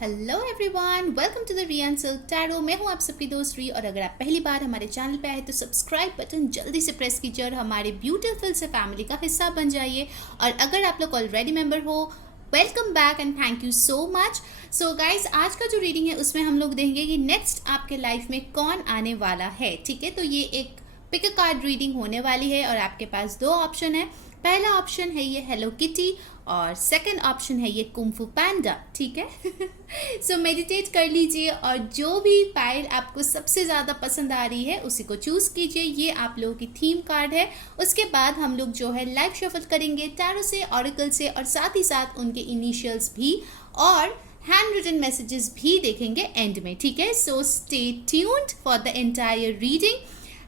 Hello everyone, welcome to the Rian silk tarot. मैं हूं आप सबकी दोस्त री, और अगर आप पहली बार हमारे चैनल पे आए तो सब्सक्राइब बटन जल्दी से प्रेस कीजिए और हमारे ब्यूटीफुल से फैमिली का हिस्सा बन जाइए। और अगर आप लोग ऑलरेडी मेंबर हो, welcome back and thank you so much. So guys, आज का जो रीडिंग है उसमें हम लोग देखेंगे कि नेक्स्ट आपके लाइफ में कौन आने वाला है। ठीक है, तो ये एक पिक अ कार्ड रीडिंग होने वाली है और आपके पास दो ऑप्शन है। पहला ऑप्शन है ये हेलो किटी और सेकंड ऑप्शन है ये कुंफू पैंडा। ठीक है। सो मेडिटेट कर लीजिए और जो भी पाइल आपको सबसे ज़्यादा पसंद आ रही है उसी को चूज़ कीजिए। ये आप लोगों की थीम कार्ड है। उसके बाद हम लोग जो है लाइव शफल करेंगे टैरो से, ऑरेकल से, और साथ ही साथ उनके इनिशियल्स भी और हैंड रिटन मैसेजेस भी देखेंगे एंड में। ठीक है, so stay tuned for the entire reading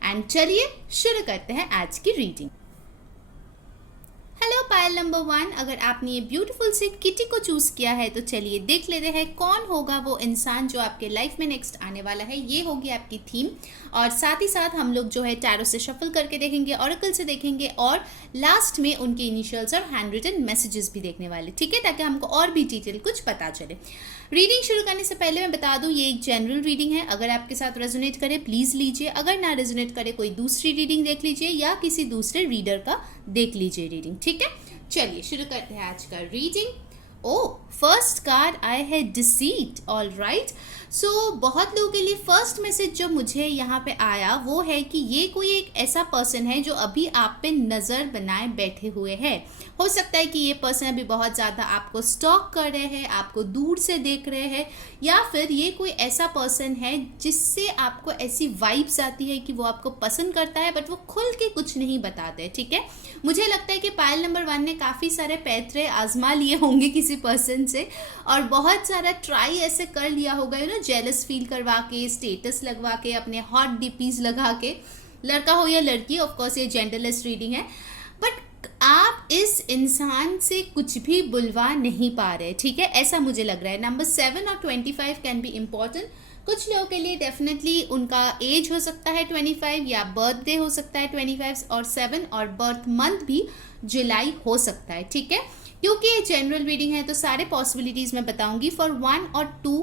and चलिए शुरू करते हैं आज की रीडिंग। हेलो पायल नंबर 1, अगर आपने ये ब्यूटीफुल सी किटी को चूज किया है तो चलिए देख लेते हैं कौन होगा वो इंसान जो आपके लाइफ में नेक्स्ट आने वाला है। ये होगी आपकी थीम और साथ ही साथ हम लोग जो है टैरो से शफल करके देखेंगे, ऑरेकल से देखेंगे और लास्ट में उनके इनिशियल्स और हैंड रिटन मैसेजेस भी देखने वाले। ठीक है, ताकि हमको और भी डिटेल कुछ पता चले। रीडिंग शुरू करने से पहले मैं बता दूं ये एक जनरल रीडिंग है। अगर आपके साथ रेजोनेट करे प्लीज़ लीजिए, अगर ना रेजोनेट करे कोई दूसरी रीडिंग देख लीजिए या किसी दूसरे रीडर का देख लीजिए रीडिंग। ठीक है, चलिए शुरू करते हैं आज का रीडिंग। फर्स्ट कार्ड आई है डिसीट। ऑल राइट, सो बहुत लोगों के लिए फर्स्ट मैसेज जो मुझे यहाँ पे आया वो है कि ये कोई एक ऐसा पर्सन है जो अभी आप पे नज़र बनाए बैठे हुए है। हो सकता है कि ये पर्सन अभी बहुत ज़्यादा आपको स्टॉक कर रहे हैं, आपको दूर से देख रहे हैं, या फिर ये कोई ऐसा पर्सन है जिससे आपको ऐसी वाइब्स आती है कि वो आपको पसंद करता है बट वो खुल के कुछ नहीं बताते। ठीक है, मुझे लगता है कि पायल नंबर 1 ने काफ़ी सारे पैतरे आजमा लिए होंगे किसी पर्सन से और बहुत सारा ट्राई ऐसे कर लिया होगा, जेलस फील करवा के, स्टेटस लगवा के, अपने हॉट डीपीज लगा के, लड़का हो या लड़की, ऑफ कोर्स ये जेंडरलेस रीडिंग है, बट आप इस इंसान से कुछ भी बुलवा नहीं पा रहे। ठीक है, ऐसा मुझे लग रहा है। नंबर 7 और 25 कैन बी इम्पॉर्टेंट। कुछ लोगों के लिए डेफिनेटली उनका एज हो सकता है 25 या बर्थडे हो सकता है 25 और 7 और बर्थ मंथ भी जुलाई हो सकता है। ठीक है, क्योंकि ये जनरल रीडिंग है तो सारे पॉसिबिलिटीज़ मैं बताऊंगी फॉर 1 और 2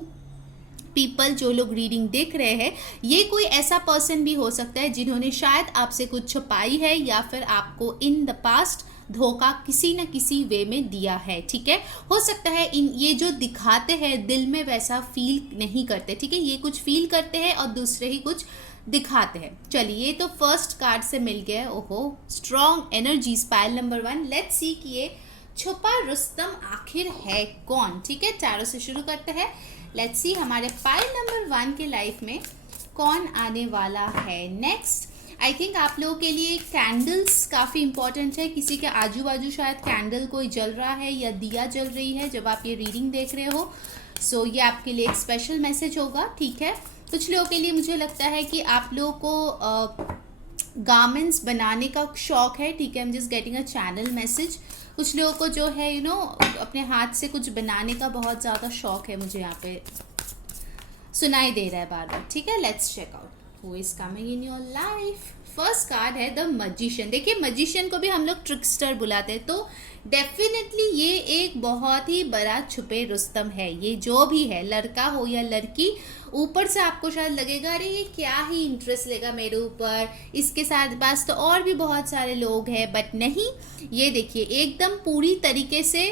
पीपल जो लोग रीडिंग देख रहे हैं। ये कोई ऐसा पर्सन भी हो सकता है जिन्होंने शायद आपसे कुछ छुपाई है या फिर आपको इन द पास्ट धोखा किसी न किसी वे में दिया है। ठीक है, हो सकता है ये जो दिखाते हैं दिल में वैसा फील नहीं करते। ठीक है, ये कुछ फील करते हैं और दूसरे ही कुछ दिखाते हैं। चलिए, ये तो फर्स्ट कार्ड से मिल गया। ओहो, strong energies pile number 1। Let's see कि ये छुपा रुस्तम आखिर है कौन। ठीक है, टैरो से शुरू करते हैं। लेट्स सी हमारे पाइल नंबर 1 के लाइफ में कौन आने वाला है नेक्स्ट। आई थिंक आप लोगों के लिए कैंडल्स काफ़ी इंपॉर्टेंट है। किसी के आजू बाजू शायद कैंडल कोई जल रहा है या दिया जल रही है जब आप ये रीडिंग देख रहे हो। सो ये आपके लिए एक स्पेशल मैसेज होगा। ठीक है, कुछ लोगों के लिए मुझे लगता है कि आप लोगों को गारमेंट्स बनाने का शौक है। ठीक है, I am just getting a channel message. कुछ लोगों को जो है अपने हाथ से कुछ बनाने का बहुत ज़्यादा शौक है, मुझे यहाँ पे सुनाई दे रहा है बार बार। ठीक है, let's check out who is coming in your life. First card है द मजिशियन। देखिए, मजिशियन को भी हम लोग ट्रिकस्टर बुलाते हैं, तो डेफिनेटली ये एक बहुत ही बड़ा छुपे रुस्तम है। ये जो भी है, लड़का हो या लड़की, ऊपर से आपको शायद लगेगा अरे ये क्या ही इंटरेस्ट लेगा मेरे ऊपर, इसके साथ पास तो और भी बहुत सारे लोग हैं, बट नहीं, ये देखिए एकदम पूरी तरीके से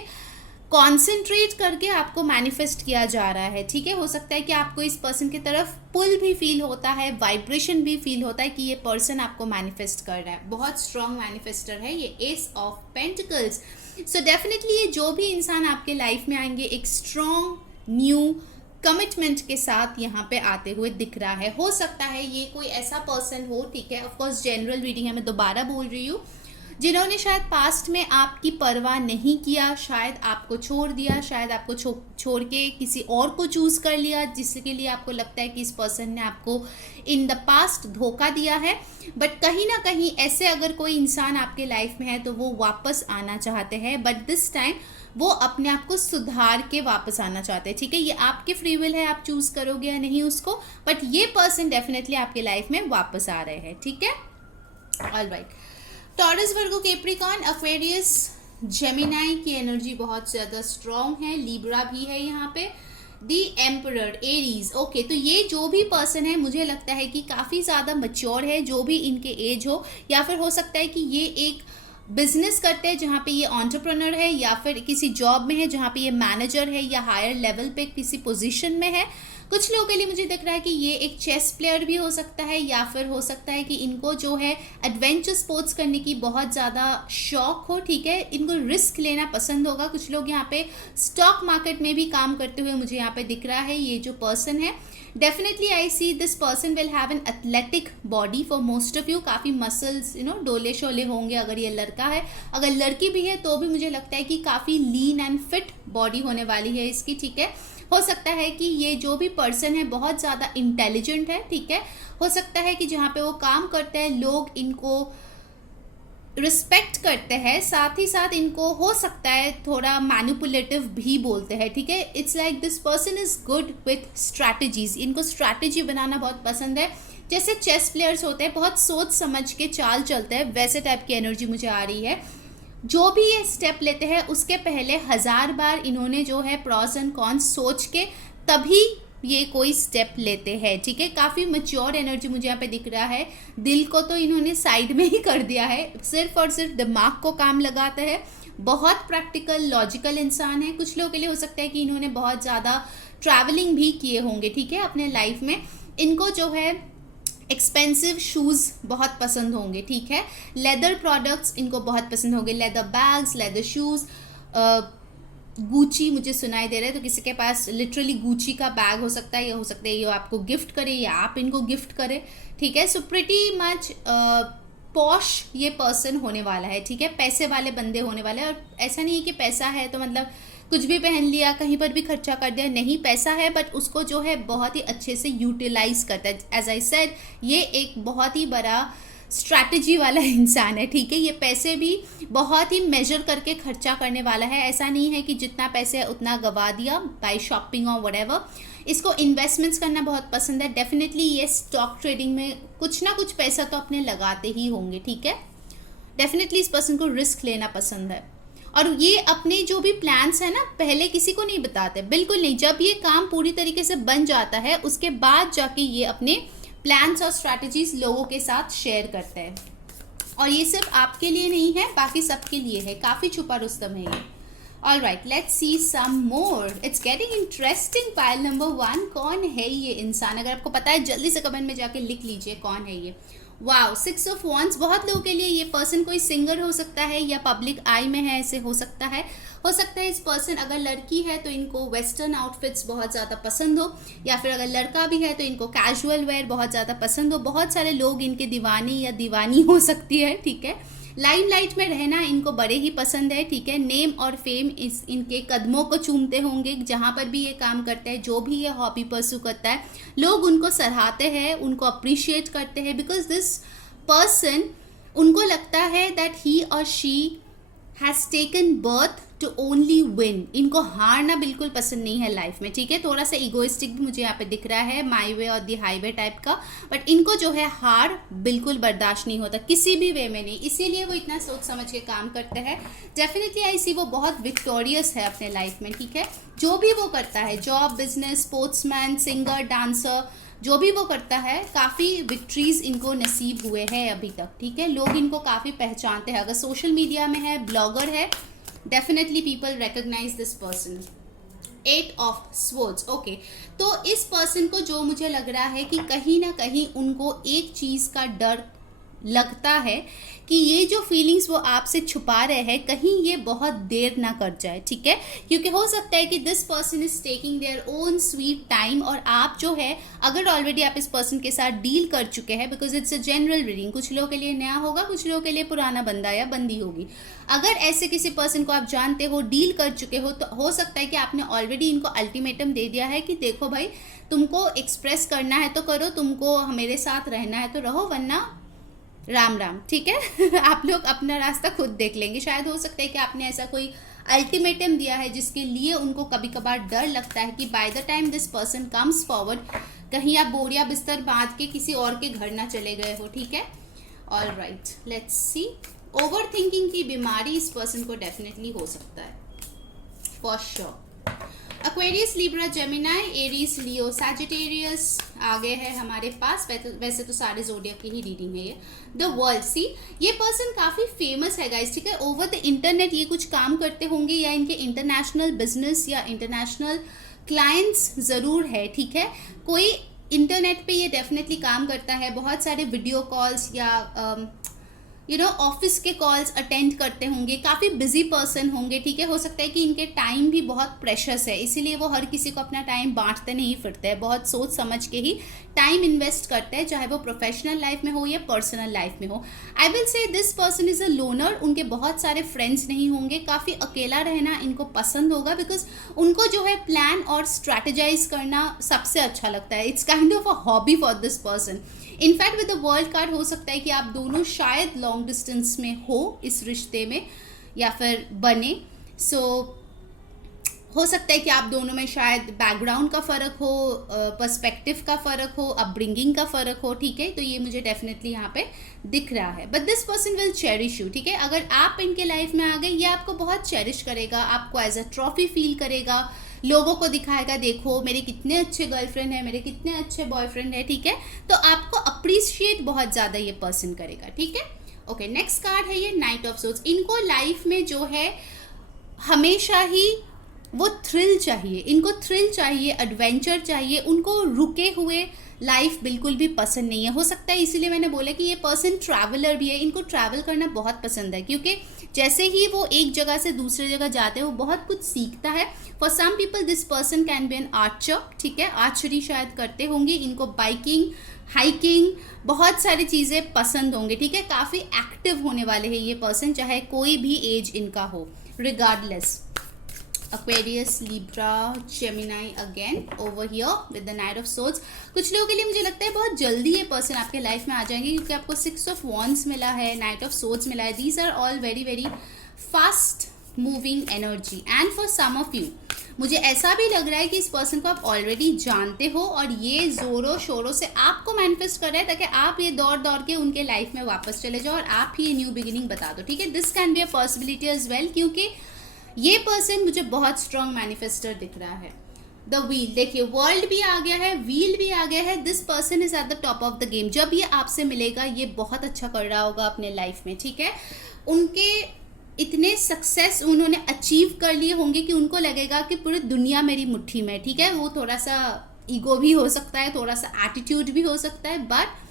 कॉन्सेंट्रेट करके आपको मैनिफेस्ट किया जा रहा है। ठीक है, हो सकता है कि आपको इस पर्सन की तरफ पुल भी फील होता है, वाइब्रेशन भी फील होता है कि ये पर्सन आपको मैनिफेस्ट कर रहा है। बहुत स्ट्रॉन्ग मैनिफेस्टर है ये S of pentacles. So definitely ये जो भी इंसान आपके लाइफ में आएंगे एक स्ट्रॉन्ग न्यू कमिटमेंट के साथ यहाँ पे आते हुए दिख रहा है। हो सकता है ये कोई ऐसा पर्सन हो, ठीक है, ऑफकोर्स जनरल रीडिंग है, मैं दोबारा बोल रही हूँ, जिन्होंने शायद पास्ट में आपकी परवाह नहीं किया, शायद आपको छोड़ दिया, शायद आपको छोड़ के किसी और को चूज़ कर लिया, जिसके लिए आपको लगता है कि इस पर्सन ने आपको इन द पास्ट धोखा दिया है। बट कहीं ना कहीं ऐसे अगर कोई इंसान आपके लाइफ में है तो वो वापस आना चाहते हैं, बट दिस टाइम वो अपने आप को सुधार के वापस आना चाहते हैं। ठीक है, ये आपके फ्री विल है, आप चूज़ करोगे या नहीं उसको, बट ये पर्सन डेफिनेटली आपके लाइफ में वापस आ रहे हैं। ठीक है, ऑल राइट। टॉरस, वर्गो, कैप्रिकॉर्न, एक्वेरियस, जेमिनाई की एनर्जी बहुत ज़्यादा स्ट्रॉन्ग है। लिब्रा भी है यहाँ पे। दी एम्परर एरीज। ओके, तो ये जो भी पर्सन है मुझे लगता है कि काफ़ी ज़्यादा मैच्योर है, जो भी इनके एज हो, या फिर हो सकता है कि ये एक बिजनेस करते हैं जहाँ पे ये एंटरप्रेन्योर है, या फिर किसी जॉब में है जहाँ पे ये मैनेजर है या हायर लेवल पे किसी पोजीशन में है। कुछ लोगों के लिए मुझे दिख रहा है कि ये एक चेस प्लेयर भी हो सकता है, या फिर हो सकता है कि इनको जो है एडवेंचर स्पोर्ट्स करने की बहुत ज़्यादा शौक हो, ठीक है, इनको रिस्क लेना पसंद होगा। कुछ लोग यहाँ पे स्टॉक मार्केट में भी काम करते हुए मुझे यहाँ पे दिख रहा है ये जो पर्सन है। Definitely I see this person will have an athletic body for most of you, काफ़ी मसल्स डोले शोले होंगे अगर ये लड़का है। अगर लड़की भी है तो भी मुझे लगता है कि काफ़ी लीन एंड फिट बॉडी होने वाली है इसकी, ठीक है। हो सकता है कि ये जो भी पर्सन है बहुत ज़्यादा इंटेलिजेंट है, ठीक है। हो सकता है कि जहाँ पे वो काम करते हैं लोग इनको रिस्पेक्ट करते हैं, साथ ही साथ इनको हो सकता है थोड़ा मैनिपुलेटिव भी बोलते हैं, ठीक है। It's like this person is good with strategies, इनको स्ट्रैटेजी बनाना बहुत पसंद है। जैसे चेस प्लेयर्स होते हैं, बहुत सोच समझ के चाल चलते हैं, वैसे टाइप की एनर्जी मुझे आ रही है। जो भी ये स्टेप लेते हैं उसके पहले 1000 बार इन्होंने जो है प्रॉस एंड कॉन्स सोच के तभी ये कोई स्टेप लेते हैं, ठीक है। काफ़ी मैच्योर एनर्जी मुझे यहाँ पे दिख रहा है। दिल को तो इन्होंने साइड में ही कर दिया है, सिर्फ और सिर्फ दिमाग को काम लगाते हैं। बहुत प्रैक्टिकल लॉजिकल इंसान है। कुछ लोगों के लिए हो सकता है कि इन्होंने बहुत ज़्यादा ट्रैवलिंग भी किए होंगे, ठीक है, अपने लाइफ में। इनको जो है एक्सपेंसिव शूज़ बहुत पसंद होंगे, ठीक है। लेदर प्रोडक्ट्स इनको बहुत पसंद होंगे, लेदर बैग्स, लेदर शूज़। गूची मुझे सुनाई दे रहा है, तो किसी के पास लिटरली गूची का बैग हो सकता है, या हो सकता है ये आपको गिफ्ट करे या आप इनको गिफ्ट करें, ठीक है। सो प्रिटी मच पॉश ये पर्सन होने वाला है, ठीक है। पैसे वाले बंदे होने वाले हैं, और ऐसा नहीं है कि पैसा है तो मतलब कुछ भी पहन लिया, कहीं पर भी खर्चा कर दिया, नहीं, पैसा है बट उसको जो है बहुत ही अच्छे से यूटिलाइज करता है। एज आई सेड, ये एक बहुत ही बड़ा स्ट्रैटेजी वाला इंसान है, ठीक है। ये पैसे भी बहुत ही मेजर करके खर्चा करने वाला है। ऐसा नहीं है कि जितना पैसे है उतना गवा दिया बाय शॉपिंग और व्हाटएवर। इसको इन्वेस्टमेंट्स करना बहुत पसंद है। डेफिनेटली ये स्टॉक ट्रेडिंग में कुछ ना कुछ पैसा तो अपने लगाते ही होंगे, ठीक है। डेफिनेटली इस पर्सन को रिस्क लेना पसंद है, और ये अपने जो भी प्लान्स है ना पहले किसी को नहीं बताते, बिल्कुल नहीं। जब ये काम पूरी तरीके से बन जाता है उसके बाद जाके ये अपने प्लान्स और स्ट्रैटेजीज लोगों के साथ शेयर करते हैं। और ये सिर्फ आपके लिए नहीं है, बाकी सबके लिए है। काफ़ी छुपा रुस्तम है ये। All right, let's see some more, it's getting interesting. Pile number 1, कौन है ये इंसान? अगर आपको पता है जल्दी से कमेंट में जाके लिख लीजिए कौन है ये। Wow, 6 of wands. बहुत लोगों के लिए ये पर्सन कोई सिंगर हो सकता है या पब्लिक आई में है, ऐसे हो सकता है। हो सकता है इस पर्सन अगर लड़की है तो इनको वेस्टर्न आउटफिट्स बहुत ज़्यादा पसंद हो, या फिर अगर लड़का भी है तो इनको कैजुअल वेयर बहुत ज़्यादा पसंद हो। बहुत सारे लोग इनके दीवाने या दीवानी हो सकती है, ठीक है। लाइमलाइट में रहना इनको बड़े ही पसंद है, ठीक है। नेम और फेम इनके कदमों को चूमते होंगे जहाँ पर भी ये काम करते हैं, जो भी ये हॉबी परस्यू करता है, लोग उनको सराहते हैं, उनको अप्रिशिएट करते हैं, बिकॉज दिस पर्सन, उनको लगता है दैट ही और she has taken birth to only win. इनको हारना बिल्कुल पसंद नहीं है लाइफ में, ठीक है। थोड़ा सा इगोइस्टिक भी मुझे यहाँ पे दिख रहा है, माई वे और दी हाईवे टाइप का, बट इनको जो है हार बिल्कुल बर्दाश्त नहीं होता, किसी भी वे में नहीं। इसीलिए वो इतना सोच समझ के काम करते हैं। डेफिनेटली आई सी वो बहुत विक्टोरियस है अपने लाइफ में, ठीक है। जो भी वो करता है, job, business, sportsman, singer, dancer, जो भी वो करता है, काफ़ी विक्ट्रीज इनको नसीब हुए हैं अभी तक, ठीक है। लोग इनको काफ़ी पहचानते हैं। अगर सोशल मीडिया में है, ब्लॉगर है, definitely people recognise this person. 8 of swords. Okay, तो इस पर्सन को जो मुझे लग रहा है कि कहीं ना कहीं उनको एक चीज़ का डर लगता है कि ये जो फीलिंग्स वो आपसे छुपा रहे हैं कहीं ये बहुत देर ना कर जाए, ठीक है। क्योंकि हो सकता है कि this person is taking their own sweet time, और आप जो है अगर ऑलरेडी आप इस पर्सन के साथ डील कर चुके हैं, because it's a general reading, कुछ लोगों के लिए नया होगा, कुछ लोगों के लिए पुराना बंदा या बंदी होगी। अगर ऐसे किसी पर्सन को आप जानते हो, डील कर चुके हो, तो हो सकता है कि आपने ऑलरेडी इनको अल्टीमेटम दे दिया है कि देखो भाई, तुमको एक्सप्रेस करना है तो करो, तुमको मेरे साथ रहना है तो रहो, वरना राम राम, ठीक है। आप लोग अपना रास्ता खुद देख लेंगे। शायद हो सकता है कि आपने ऐसा कोई अल्टीमेटम दिया है जिसके लिए उनको कभी कभार डर लगता है कि by the time this person comes forward, कहीं आप बोरिया बिस्तर बांध के किसी और के घर ना चले गए हो, ठीक है। All right, let's see. Overthinking की बीमारी इस पर्सन को डेफिनेटली हो सकता है, for sure. Aquarius, Libra, Gemini, Aries, Leo, Sagittarius आ गए हैं हमारे पास। वैसे तो सारे जोडियक की ही रीडिंग है ये। द वर्ल्ड, सी ये पर्सन काफ़ी फेमस है गाइस, ठीक है। ओवर द इंटरनेट ये कुछ काम करते होंगे या इनके इंटरनेशनल बिजनेस या इंटरनेशनल क्लाइंट्स ज़रूर है, ठीक है। कोई इंटरनेट पे ये डेफिनेटली काम करता है, बहुत सारे वीडियो कॉल्स या ऑफिस के कॉल्स अटेंड करते होंगे, काफ़ी बिजी पर्सन होंगे, ठीक है। हो सकता है कि इनके टाइम भी बहुत प्रेशस है, इसीलिए वो हर किसी को अपना टाइम बांटते नहीं फिरते हैं, बहुत सोच समझ के ही टाइम इन्वेस्ट करते हैं, चाहे वो प्रोफेशनल लाइफ में हो या पर्सनल लाइफ में हो। I will say this person is a loner. उनके बहुत सारे फ्रेंड्स नहीं होंगे, काफ़ी अकेला रहना इनको पसंद होगा, बिकॉज उनको जो है प्लान और स्ट्रैटेजाइज करना सबसे अच्छा लगता है। It's kind of a hobby for this person. In fact with the world card हो सकता है कि आप दोनों शायद लॉन्ग डिस्टेंस में हो इस रिश्ते में या फिर बने। सो हो सकता है कि आप दोनों में शायद बैकग्राउंड का फ़र्क हो, पर्सपेक्टिव का फ़र्क हो, अपब्रिंगिंग का फ़र्क हो, ठीक है। तो ये मुझे डेफिनेटली यहाँ पे दिख रहा है। But this person will cherish you, ठीक है। अगर आप इनके लाइफ में आ गए, ये आपको बहुत चेरिश करेगा, आपको एज अ ट्रॉफी फील करेगा, लोगों को दिखाएगा देखो मेरे कितने अच्छे गर्लफ्रेंड है, मेरे कितने अच्छे बॉयफ्रेंड है, ठीक है। तो आपको अप्रिशिएट बहुत ज़्यादा ये पर्सन करेगा, ठीक है। ओके, नेक्स्ट कार्ड है ये नाइट ऑफ सोर्ड्स। इनको लाइफ में जो है हमेशा ही वो थ्रिल चाहिए, इनको थ्रिल चाहिए, एडवेंचर चाहिए, उनको रुके हुए लाइफ बिल्कुल भी पसंद नहीं है। हो सकता है इसीलिए मैंने बोला कि ये पर्सन ट्रैवलर भी है, इनको ट्रैवल करना बहुत पसंद है, क्योंकि जैसे ही वो एक जगह से दूसरी जगह जाते हैं वो बहुत कुछ सीखता है। For some people this person can be an archer, ठीक है, आर्चरी शायद करते होंगे। इनको बाइकिंग, हाइकिंग, बहुत सारी चीज़ें पसंद होंगे, ठीक है। काफ़ी एक्टिव होने वाले हैं ये पर्सन, चाहे कोई भी एज इनका हो, regardless. Aquarius, Libra, Gemini again over here with the Knight of Swords। कुछ लोगों के लिए मुझे लगता है बहुत जल्दी ये पर्सन आपके लाइफ में आ जाएंगे, क्योंकि आपको 6 of Wands मिला है, Knight of Swords मिला है। These are all very very fast moving energy and for some of you मुझे ऐसा भी लग रहा है कि इस पर्सन को आप ऑलरेडी जानते हो और ये ज़ोरों शोरों से आपको मैनिफेस्ट कर रहा है ताकि आप ये दौड़ दौड़ के उनके लाइफ में वापस चले जाओ और आप ही ये न्यू बिगिनिंग बता दो, ठीक है। This can be a possibility as well, क्योंकि ये पर्सन मुझे बहुत स्ट्रॉन्ग मैनिफेस्टर दिख रहा है। द व्हील, देखिए वर्ल्ड भी आ गया है, व्हील भी आ गया है। This person is at the top of the game. जब ये आपसे मिलेगा ये बहुत अच्छा कर रहा होगा अपने लाइफ में, ठीक है। उनके इतने सक्सेस उन्होंने अचीव कर लिए होंगे कि उनको लगेगा कि पूरी दुनिया मेरी मुट्ठी में, ठीक है। वो थोड़ा सा ईगो भी हो सकता है, थोड़ा सा एटीट्यूड भी हो सकता है, but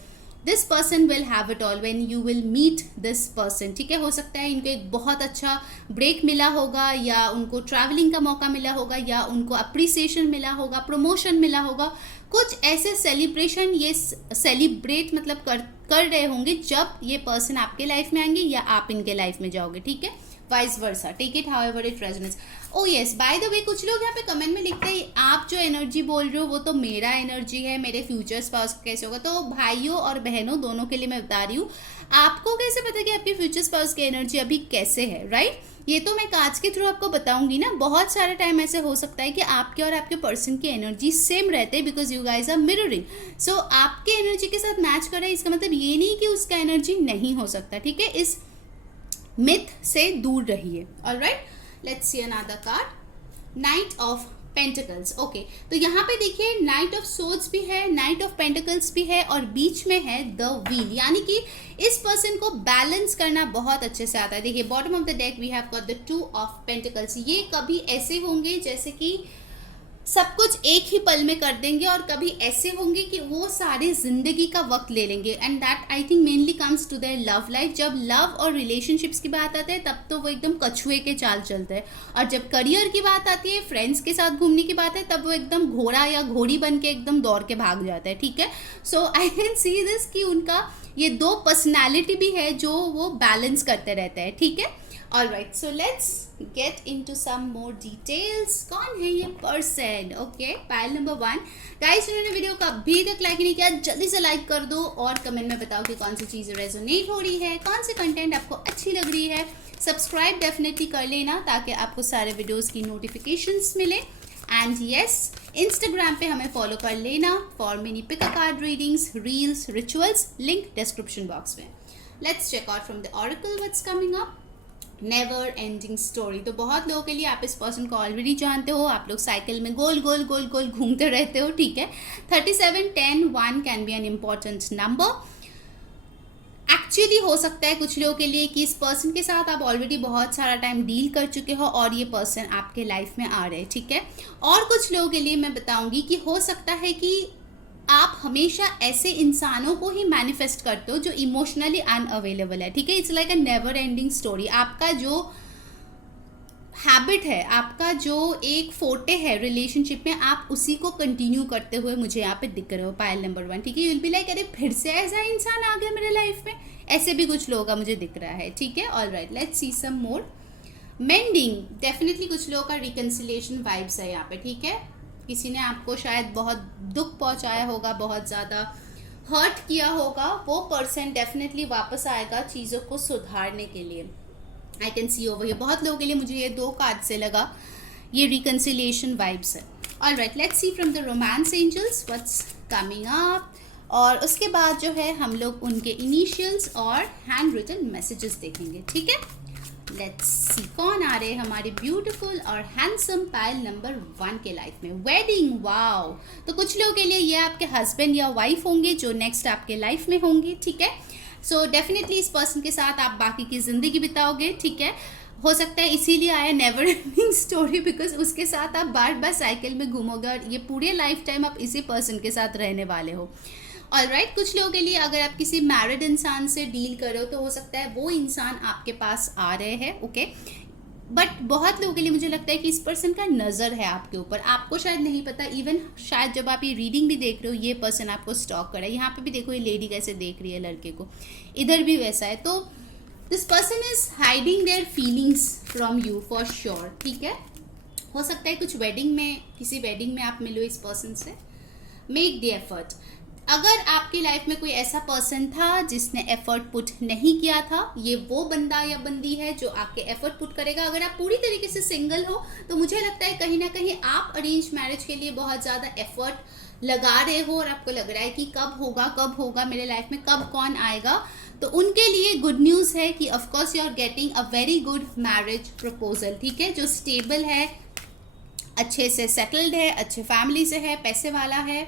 this person will have it all when you will meet this person, ठीक है। हो सकता है इनको एक बहुत अच्छा ब्रेक मिला होगा, या उनको ट्रैवलिंग का मौका मिला होगा, या उनको अप्रिसिएशन मिला होगा, प्रमोशन मिला होगा, कुछ ऐसे सेलिब्रेशन ये सेलिब्रेट मतलब कर रहे होंगे जब ये पर्सन आपके लाइफ में आएंगे या आप इनके लाइफ में जाओगे, ठीक है। Vice versa, take it however it resonates. Oh yes, by the way कुछ लोग यहाँ पे कमेंट में लिखते हैं आप जो एनर्जी बोल रहे हो वो तो मेरा एनर्जी है, मेरे फ्यूचर स्पाउस कैसे होगा। तो भाइयों और बहनों दोनों के लिए मैं बता रही हूँ, आपको कैसे पता कि आपके फ्यूचर स्पाउस की एनर्जी अभी कैसे है, राइट। ये तो मैं कार्ड्स के थ्रू आपको बताऊंगी ना। बहुत सारे टाइम ऐसे हो सकता है कि आपके और आपके पर्सन की एनर्जी सेम रहते हैं, because you guys are mirroring. So आपके एनर्जी के साथ मैच कर रहा है, इसका मतलब ये नहीं कि उसका एनर्जी नहीं हो सकता, ठीक है। इस मिथ से दूर रहिए। Alright, let's see another card, night of pentacles. Okay, तो यहाँ पे देखिए नाइट ऑफ सोर्ड्स भी है, नाइट ऑफ पेंटिकल्स भी है और बीच में है द व्हील, यानी कि इस पर्सन को बैलेंस करना बहुत अच्छे से आता है। देखिए bottom of the deck we have got the 2 of pentacles. ये कभी ऐसे होंगे जैसे कि सब कुछ एक ही पल में कर देंगे, और कभी ऐसे होंगे कि वो सारे जिंदगी का वक्त ले लेंगे, and that I think mainly comes to their love life. जब लव और रिलेशनशिप्स की बात आती है तब तो वो एकदम कछुए के चाल चलते हैं, और जब करियर की बात आती है, फ्रेंड्स के साथ घूमने की बात है, तब वो एकदम घोड़ा या घोड़ी बन के एकदम दौड़ के भाग जाता है, ठीक है। सो आई कैन सी दिस कि उनका ये 2 पर्सनैलिटी भी है जो वो बैलेंस करते रहते हैं, ठीक है। Alright, so let's get into some more details. कौन है ये person? Okay, pile number 1। Guys, उन्होंने वीडियो को अभी तक लाइक नहीं किया, जल्दी से लाइक कर दो और कमेंट में बताओ कि कौन सी चीज़ रेजोनेट हो रही है, कौन सी कंटेंट आपको अच्छी लग रही है। सब्सक्राइब डेफिनेटली कर लेना ताकि आपको सारे वीडियोस की नोटिफिकेशंस मिले। एंड यस, इंस्टाग्राम पे हमें फॉलो कर लेना for mini pick a card readings, reels, rituals, link description box में। Let's check out from the oracle what's coming up. Never ending story. तो बहुत लोगों के लिए, आप इस पर्सन को ऑलरेडी जानते हो, आप लोग साइकिल में गोल गोल गोल गोल घूमते रहते हो, ठीक है। 37, 10, 1 can be an important number. Actually हो सकता है कुछ लोगों के लिए कि इस पर्सन के साथ आप ऑलरेडी बहुत सारा टाइम डील कर चुके हो और ये पर्सन आपके लाइफ में आ रहे हैं, ठीक है। और कुछ लोगों के लिए मैं बताऊंगी कि हो सकता है कि आप हमेशा ऐसे इंसानों को ही मैनिफेस्ट करते हो जो इमोशनली अनअवेलेबल है, ठीक है। It's like a never ending story. आपका जो हैबिट है, आपका जो एक फोटे है रिलेशनशिप में, आप उसी को कंटिन्यू करते हुए मुझे यहाँ पे दिख रहे हो, पायल नंबर 1, ठीक है। यू विल बी लाइक, अरे फिर से ऐसा इंसान आ गया मेरे लाइफ में, ऐसे भी कुछ लोगों का मुझे दिख रहा है, ठीक है। All right, let's see some more. Mending, definitely कुछ लोगों का रिकन्सिलेशन वाइब्स है यहाँ पे, ठीक है। किसी ने आपको शायद बहुत दुख पहुंचाया होगा, बहुत ज़्यादा हर्ट किया होगा, वो पर्सन डेफिनेटली वापस आएगा चीज़ों को सुधारने के लिए। I can see over here, बहुत लोगों के लिए मुझे ये 2 कार्ड से लगा ये रिकन्सिलिएशन वाइब्स है। All right, let's see from the romance angels what's coming up. और उसके बाद जो है हम लोग उनके इनिशियल्स और हैंड रिटन मैसेजेस देखेंगे, ठीक है। लेट्स सी कौन आ रहे हैं हमारे ब्यूटीफुल और हैंडसम पायल नंबर 1 के लाइफ में। Wedding, wow. तो कुछ लोगों के लिए ये आपके हस्बैंड या वाइफ होंगे जो नेक्स्ट आपके लाइफ में होंगे, ठीक है। सो डेफिनेटली इस पर्सन के साथ आप बाकी की ज़िंदगी बिताओगे, ठीक है। हो सकता है इसीलिए आया नेवर एंडिंग स्टोरी, बिकॉज उसके साथ आप बार बार साइकिल में घूमोगे और ये पूरे लाइफ टाइम आप इसी पर्सन के साथ रहने वाले हो। ऑल राइट, कुछ लोगों के लिए अगर आप किसी मैरिड इंसान से डील कर रहे हो तो हो सकता है वो इंसान आपके पास आ रहे हैं, ओके। बट बहुत लोगों के लिए मुझे लगता है कि इस पर्सन का नज़र है आपके ऊपर, आपको शायद नहीं पता। इवन शायद जब आप ये रीडिंग भी देख रहे हो, ये पर्सन आपको स्टॉक कर रहा है। यहाँ पे भी देखो ये लेडी कैसे देख रही है लड़के को, इधर भी वैसा है। तो this person is hiding their feelings from you for sure, ठीक है। हो सकता है कुछ वेडिंग में, किसी वेडिंग में आप मिलो इस पर्सन से। Make the effort. अगर आपकी लाइफ में कोई ऐसा पर्सन था जिसने एफर्ट पुट नहीं किया था, ये वो बंदा या बंदी है जो आपके एफर्ट पुट करेगा। अगर आप पूरी तरीके से सिंगल हो तो मुझे लगता है कहीं ना कहीं आप अरेंज मैरिज के लिए बहुत ज़्यादा एफर्ट लगा रहे हो और आपको लग रहा है कि कब होगा मेरे लाइफ में, कब कौन आएगा। तो उनके लिए गुड न्यूज़ है कि of course you are getting a very good marriage proposal, ठीक है, जो स्टेबल है, अच्छे से सेटल्ड है, अच्छे फैमिली से है, पैसे वाला है।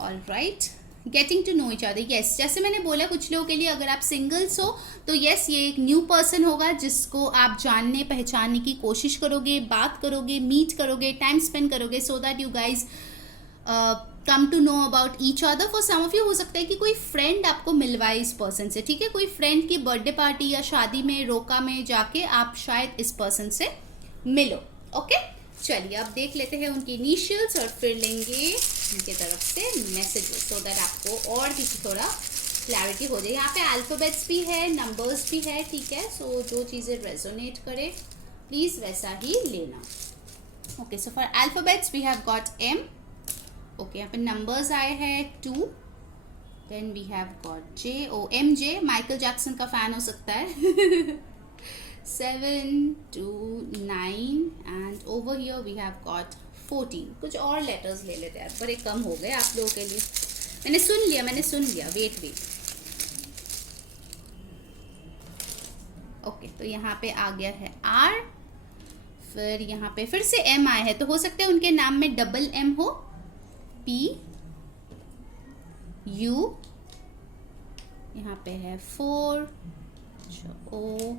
All right, getting to know each other. Yes, जैसे मैंने बोला कुछ लोगों के लिए अगर आप सिंगल्स हो तो यस, ये एक न्यू पर्सन होगा जिसको आप जानने पहचानने की कोशिश करोगे, बात करोगे, मीट करोगे, टाइम स्पेंड करोगे, so that you guys come to know about each other. For some of you हो सकता है कि कोई फ्रेंड आपको मिलवाए इस पर्सन से, ठीक है। कोई फ्रेंड की बर्थडे पार्टी या शादी में, रोका में जाके आप शायद इस पर्सन से मिलो, ओके। चलिए अब देख लेते हैं उनकी इनिशियल्स और फिर लेंगे उनके तरफ से मैसेजेस, सो दैट आपको और भी थोड़ा क्लैरिटी हो जाए। यहाँ पे अल्फ़ाबेट्स भी है, नंबर्स भी है, ठीक है। सो जो चीज़ें रेजोनेट करे प्लीज़ वैसा ही लेना, okay. So for alphabets we have got M, okay. यहाँ पे नंबर्स आए हैं 2, then we have got J, O M J, Michael Jackson का फ़ैन हो सकता है। 7 to 9 and over here we have got 14. कुछ और लेटर्स ले लेते हैं, बड़े कम हो गए आप लोगों के लिए। मैंने सुन लिया, वेट। ओके, तो यहाँ पे आ गया है R, फिर यहाँ पे फिर से M आया है, तो हो सकता है उनके नाम में डबल M हो, P U, यहाँ पे है 4 O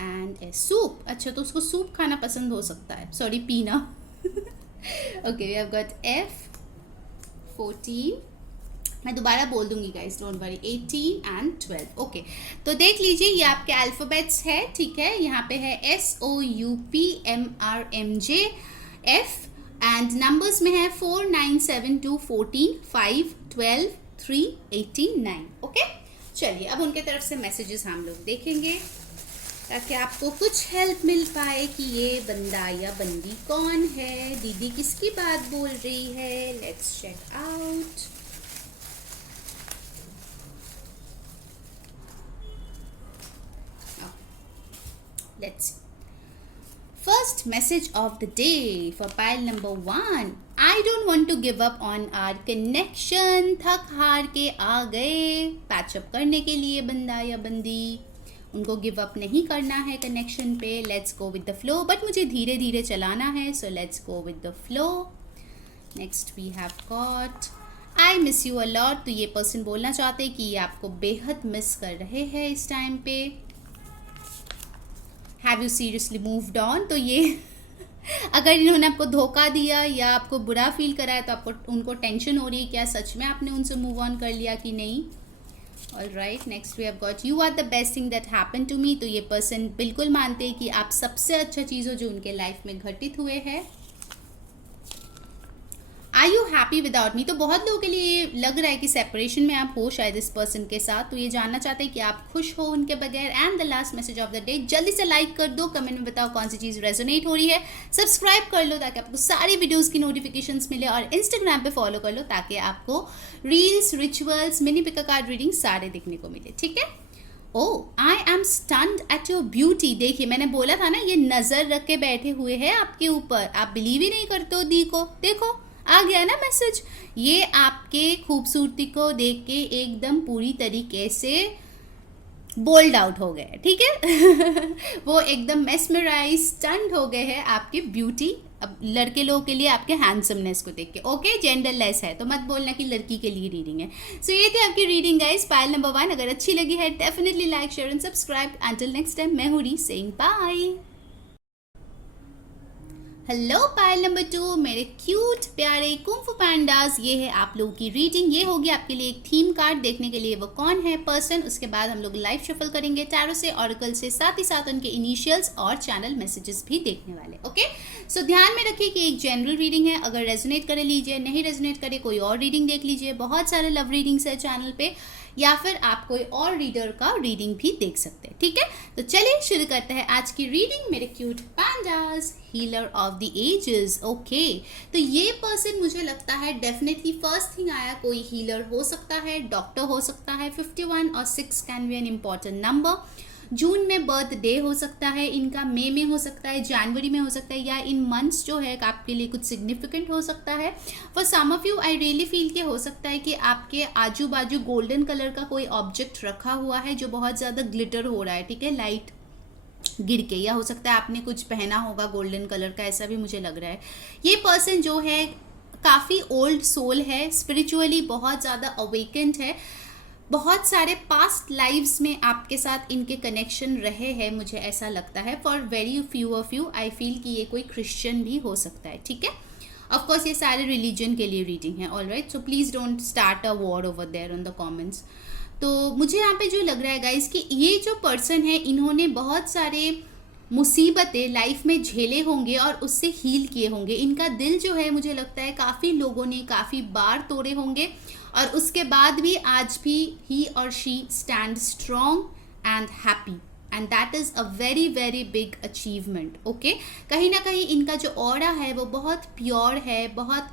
एंड ए सूप। अच्छा, तो उसको सूप खाना पसंद हो सकता है, सॉरी पीना। Okay, we have got F 14, मैं दोबारा बोल दूंगी guys, don't worry, 18 and 12, okay. तो देख लीजिए ये आपके अल्फ़ाबेट्स है, ठीक है। यहाँ पे है SOUPMRMJ F एंड नंबर्स में है 4 9 7 2 14 5 12 3 18 9, ओके। चलिए अब उनके तरफ से मैसेजेस हम लोग देखेंगे ताकि आपको कुछ हेल्प मिल पाए कि ये बंदा या बंदी कौन है, दीदी किसकी बात बोल रही है। Let's check out. Let's first message of the day for pile number 1। I don't want to give up on our connection. थक हार के आ गए पैचअप करने के लिए बंदा या बंदी। उनको गिव अप नहीं करना है कनेक्शन पे, let's go with the flow, but मुझे धीरे धीरे चलाना है, so let's go with the flow. Next we have got I miss you a lot. तो ये पर्सन बोलना चाहते हैं कि ये आपको बेहद मिस कर रहे हैं इस टाइम पे। Have you seriously moved on. तो ये अगर इन्होंने आपको धोखा दिया या आपको बुरा फील कराया तो आपको उनको टेंशन हो रही है क्या सच में आपने उनसे मूव ऑन कर लिया कि नहीं। Alright, next we have got you are the best thing that happen to me. तो ये पर्सन बिल्कुल मानते हैं कि आप सबसे अच्छा चीज़ हो जो उनके लाइफ में घटित हुए हैं। Are you happy without me. तो बहुत लोगों के लिए लग रहा है कि सेपरेशन में आप हो शायद इस पर्सन के साथ, तो ये जानना चाहते हैं कि आप खुश हो उनके बगैर। And the last message of the day, जल्दी से लाइक कर दो, कमेंट में बताओ कौन सी चीज़ रेजोनेट हो रही है, सब्सक्राइब कर लो ताकि आपको सारी वीडियोस की नोटिफिकेशंस मिले, और इंस्टाग्राम पे फॉलो कर लो ताकि आपको reels, rituals, mini pick a card reading सारे देखने को मिले, ठीक है। Oh, I am stunned at your beauty. देखिए मैंने बोला था ना, ये नज़र रख के बैठे हुए हैं आपके ऊपर, आप बिलीव ही नहीं करते हो दी को। देखो आ गया ना मैसेज, ये आपके खूबसूरती को देख के एकदम पूरी तरीके से बोल्ड आउट हो गए, ठीक है। वो एकदम मेस्मराइज, स्टन्ड हो गए हैं आपकी ब्यूटी। अब लड़के लोगों के लिए आपके हैंडसमनेस को देख के, ओके, जेंडरलेस है तो मत बोलना कि लड़की के लिए रीडिंग है। सो ये थी आपकी रीडिंग गाइस, पायल नंबर 1। अगर अच्छी लगी है definitely like, share and subscribe. Until next time, मैं हूँ Ri saying bye. Hello pile number 2, मेरे क्यूट प्यारे कुंफू पैंडास। ये है आप लोगों की रीडिंग। ये होगी आपके लिए एक थीम कार्ड, देखने के लिए वो कौन है पर्सन। उसके बाद हम लोग लाइव शफल करेंगे टैरो से, ऑरेकल से, साथ ही साथ उनके इनिशियल्स और चैनल मैसेजेस भी देखने वाले। ओके, सो ध्यान में रखिए कि एक जनरल रीडिंग है, अगर रेजोनेट करे लीजिए, नहीं रेजोनेट करे कोई और रीडिंग देख लीजिए। बहुत सारे लव रीडिंग्स है चैनल पे, या फिर आप कोई और रीडर का रीडिंग भी देख सकते हैं, ठीक है। तो चलिए शुरू करते हैं आज की रीडिंग, मेरे cute pandas. Healer of the ages. Okay, तो ये पर्सन मुझे लगता है डेफिनेटली फर्स्ट थिंग आया, कोई हीलर हो सकता है, डॉक्टर हो सकता है। 51 और 6 can be an important number. जून में बर्थडे हो सकता है इनका, मई में हो सकता है, जनवरी में हो सकता है, या इन मंथ्स जो है आपके लिए कुछ सिग्निफिकेंट हो सकता है। For some of you I really feel कि हो सकता है कि आपके आजू बाजू गोल्डन कलर का कोई ऑब्जेक्ट रखा हुआ है जो बहुत ज़्यादा ग्लिटर हो रहा है, ठीक है, लाइट गिर के, या हो सकता है आपने कुछ पहना होगा गोल्डन कलर का, ऐसा भी मुझे लग रहा है। ये पर्सन जो है काफ़ी ओल्ड सोल है, स्पिरिचुअली बहुत ज़्यादा अवेकेंड है, बहुत सारे पास्ट लाइव्स में आपके साथ इनके कनेक्शन रहे हैं, मुझे ऐसा लगता है। For very few of you I feel कि ये कोई क्रिश्चियन भी हो सकता है, ठीक है। ऑफ कोर्स ये सारे रिलीजन के लिए रीडिंग है, alright, so please don't start a war over there on the comments. तो मुझे यहाँ पे जो लग रहा है गाइस कि ये जो पर्सन है इन्होंने बहुत सारे मुसीबतें लाइफ में झेले होंगे और उससे हील किए होंगे। इनका दिल जो है मुझे लगता है काफ़ी लोगों ने काफ़ी बार तोड़े होंगे, और उसके बाद भी आज भी ही और she stand strong and happy, and that is a very very big achievement. Okay, कहीं ना कहीं इनका जो ऑरा है वो बहुत प्योर है, बहुत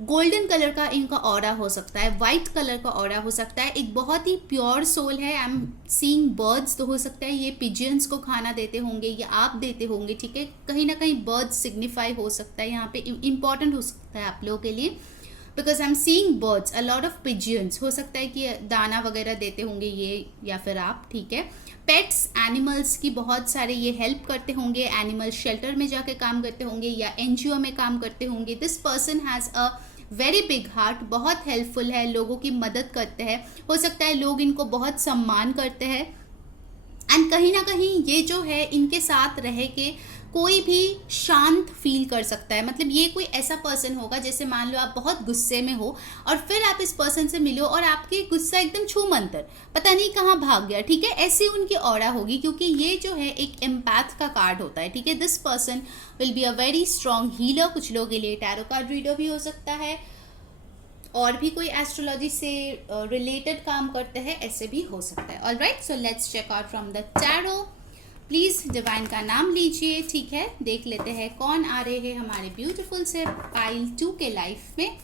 गोल्डन कलर का इनका ऑरा हो सकता है, वाइट कलर का ऑरा हो सकता है, एक बहुत ही प्योर सोल है। आई एम सीइंग बर्ड्स, तो हो सकता है ये पिजन्स को खाना देते होंगे या आप देते होंगे, ठीक है। कहीं ना कहीं बर्ड्स सिग्निफाई हो सकता है, यहाँ पे इंपॉर्टेंट हो सकता है आप लोगों के लिए, because I am seeing birds, a lot of pigeons. हो सकता है कि दाना वगैरह देते होंगे ये या फिर आप, ठीक है। पेट्स, एनिमल्स की बहुत सारे ये हेल्प करते होंगे, एनिमल शेल्टर में जाके काम करते होंगे या एनजीओ में काम करते होंगे। This person has a very big heart, बहुत हेल्पफुल है, लोगों की मदद करते हैं। हो सकता है लोग इनको बहुत सम्मान करते हैं, एंड कहीं ना कहीं ये जो है इनके साथ रह के कोई भी शांत फील कर सकता है। मतलब ये कोई ऐसा पर्सन होगा, जैसे मान लो आप बहुत गुस्से में हो और फिर आप इस पर्सन से मिलो और आपके गुस्सा एकदम छू मंतर पता नहीं कहाँ भाग गया, ठीक है, ऐसी उनकी ऑरा होगी, क्योंकि ये जो है एक एम्पैथ का कार्ड होता है, ठीक है। This person will be a very strong healer. कुछ लोगों के लिए टैरो कार्ड रीडर भी हो सकता है, और भी कोई एस्ट्रोलॉजी से रिलेटेड काम करते हैं, ऐसे भी हो सकता है। Alright, so let's check out from the tarot. Please divine का नाम लीजिए, ठीक है। देख लेते हैं कौन आ रहे हैं हमारे ब्यूटीफुल से पाइल 2 के लाइफ में।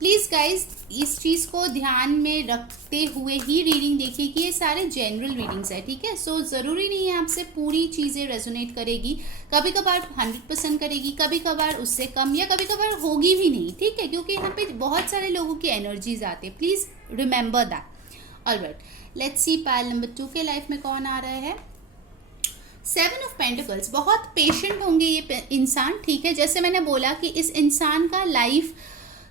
प्लीज़ गाइज इस चीज़ को ध्यान में रखते हुए ही रीडिंग देखिए कि ये सारे जनरल रीडिंग्स है, ठीक है। सो ज़रूरी नहीं है आपसे पूरी चीज़ें रेजोनेट करेगी, कभी कभार 100% करेगी, कभी कभार उससे कम, या कभी कभार होगी भी नहीं, ठीक है, क्योंकि यहाँ पे बहुत सारे लोगों की एनर्जीज आती है। Please remember that. Alright, let's see pile number 2 के लाइफ में कौन आ रहा है। 7 ऑफ पेंटिकल्स, बहुत पेशेंट होंगे ये इंसान, ठीक है। जैसे मैंने बोला कि इस इंसान का लाइफ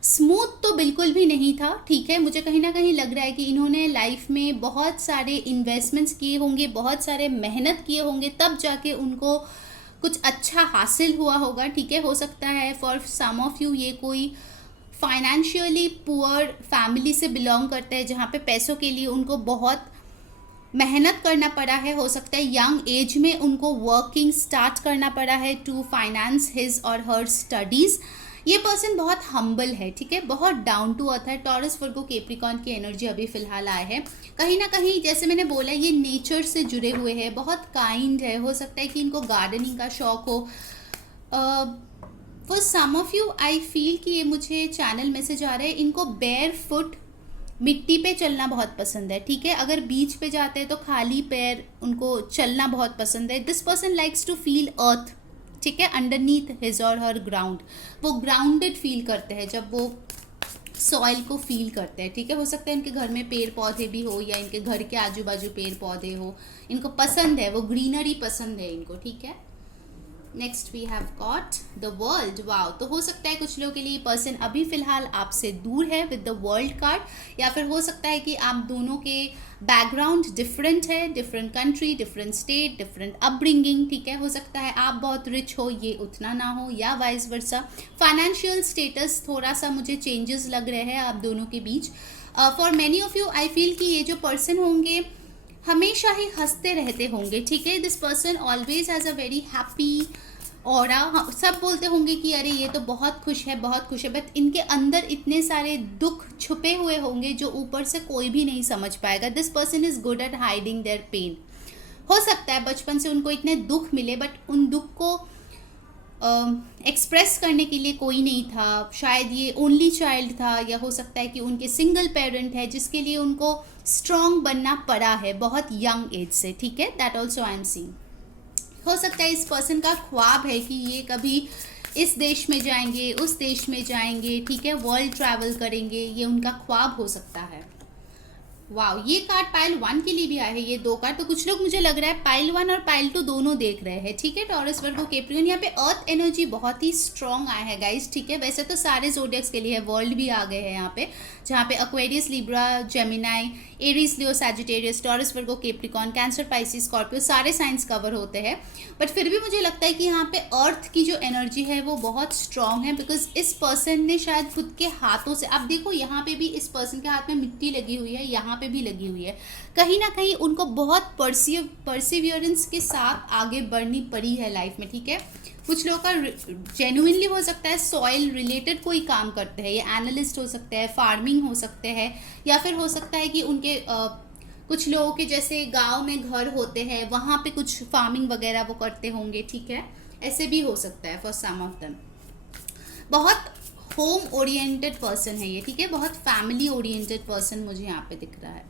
स्मूथ तो बिल्कुल भी नहीं था, ठीक है। मुझे कहीं ना कहीं लग रहा है कि इन्होंने लाइफ में बहुत सारे इन्वेस्टमेंट्स किए होंगे, बहुत सारे मेहनत किए होंगे, तब जाके उनको कुछ अच्छा हासिल हुआ होगा, ठीक है। हो सकता है फॉर सम ऑफ यू ये कोई फाइनेंशियली पुअर फैमिली से बिलोंग करता है, जहाँ पे पैसों के लिए उनको बहुत मेहनत करना पड़ा है। हो सकता है यंग एज में उनको वर्किंग स्टार्ट करना पड़ा है to finance his or her studies. ये पर्सन बहुत हम्बल है, ठीक है, बहुत डाउन टू अर्थ है। टॉरस, वर्गो, कैप्रिकॉर्न की एनर्जी अभी फिलहाल आए हैं। कहीं ना कहीं जैसे मैंने बोला ये नेचर से जुड़े हुए हैं, बहुत काइंड है। हो सकता है कि इनको गार्डनिंग का शौक हो। For some of you I feel कि ये मुझे चैनल मैसेज आ रहा है, इनको बेयर फुट मिट्टी पे चलना बहुत पसंद है, ठीक है। अगर बीच पे जाते हैं तो खाली पैर उनको चलना बहुत पसंद है। This person likes to feel earth, ठीक है, underneath his or her ground. वो ग्राउंडेड फील करते हैं जब वो सॉइल को फील करते हैं, ठीक है। हो सकता है इनके घर में पेड़ पौधे भी हो या इनके घर के आजू बाजू पेड़ पौधे हो, इनको पसंद है, वो ग्रीनरी पसंद है इनको, ठीक है। Next we have got the world. Wow, तो हो सकता है कुछ लोगों के लिए पर्सन अभी फिलहाल आपसे दूर है विद द वर्ल्ड कार्ड, या फिर हो सकता है कि आप दोनों के बैकग्राउंड डिफरेंट है, different country, different state, different upbringing, ठीक है। हो सकता है आप बहुत रिच हो, ये उतना ना हो, या वाइस वर्सा। फाइनेंशियल स्टेटस थोड़ा सा मुझे चेंजेस लग रहे हैं आप दोनों के बीच। For many of you I feel कि ये जो पर्सन होंगे हमेशा ही हंसते रहते होंगे, ठीक है। This person always has a very happy aura. सब बोलते होंगे कि अरे ये तो बहुत खुश है, बहुत खुश है, बट इनके अंदर इतने सारे दुख छुपे हुए होंगे जो ऊपर से कोई भी नहीं समझ पाएगा। This person is good at hiding their pain. हो सकता है बचपन से उनको इतने दुख मिले, बट उन दुख को एक्सप्रेस करने के लिए कोई नहीं था। शायद ये ओनली चाइल्ड था, या हो सकता है कि उनके सिंगल पेरेंट है जिसके लिए उनको स्ट्रॉन्ग बनना पड़ा है बहुत यंग एज से, ठीक है। That also I am seeing. हो सकता है इस पर्सन का ख्वाब है कि ये कभी इस देश में जाएंगे, उस देश में जाएंगे, ठीक है, वर्ल्ड ट्रैवल करेंगे, ये उनका ख्वाब हो सकता है। वाओ, ये कार्ड पाइल 1 के लिए भी आए हैं, ये 2 कार्ड। तो कुछ लोग मुझे लग रहा है पाइल 1 और पाइल 2 दोनों देख रहे हैं, ठीक है। टॉरस, वर्गो, कैप्रिकॉर्न, यहाँ पे अर्थ एनर्जी बहुत ही स्ट्रॉन्ग आया है गाइस, ठीक है। वैसे तो सारे जोडियक्स के लिए है, वर्ल्ड भी आ गए हैं यहाँ पे, जहाँ पे Aquarius, Libra, Gemini, Aries, Leo, Sagittarius, taurus, वर्गो, कैप्रिकॉर्न, कैंसर, पाइसिस, स्कॉर्पियो, सारे साइंस कवर होते हैं। बट फिर भी मुझे लगता है कि यहाँ पे अर्थ की जो एनर्जी है वो बहुत स्ट्रॉन्ग है, बिकॉज इस पर्सन ने शायद खुद के हाथों से, आप देखो यहाँ पे भी इस पर्सन के हाथ में मिट्टी लगी हुई है, यहाँ पे भी लगी हुई है। कहीं ना कहीं उनको बहुत परसिवियरेंस के साथ आगे बढ़नी पड़ी है लाइफ में, ठीक है। कुछ लोगों का जेन्युइनली हो सकता है सॉइल रिलेटेड कोई काम करते हैं, ये एनालिस्ट हो सकते हैं, फार्मिंग हो सकते हैं, या फिर हो सकता है कि उनके कुछ लोगों के जैसे गांव में घर होते हैं, वहाँ पे कुछ फार्मिंग वगैरह वो करते होंगे, ठीक है। ऐसे भी हो सकता है फॉर सम ऑफ देम। बहुत होम ओरिएंटेड पर्सन है ये, ठीक है, बहुत फैमिली ओरिएंटेड पर्सन मुझे यहाँ पे दिख रहा है।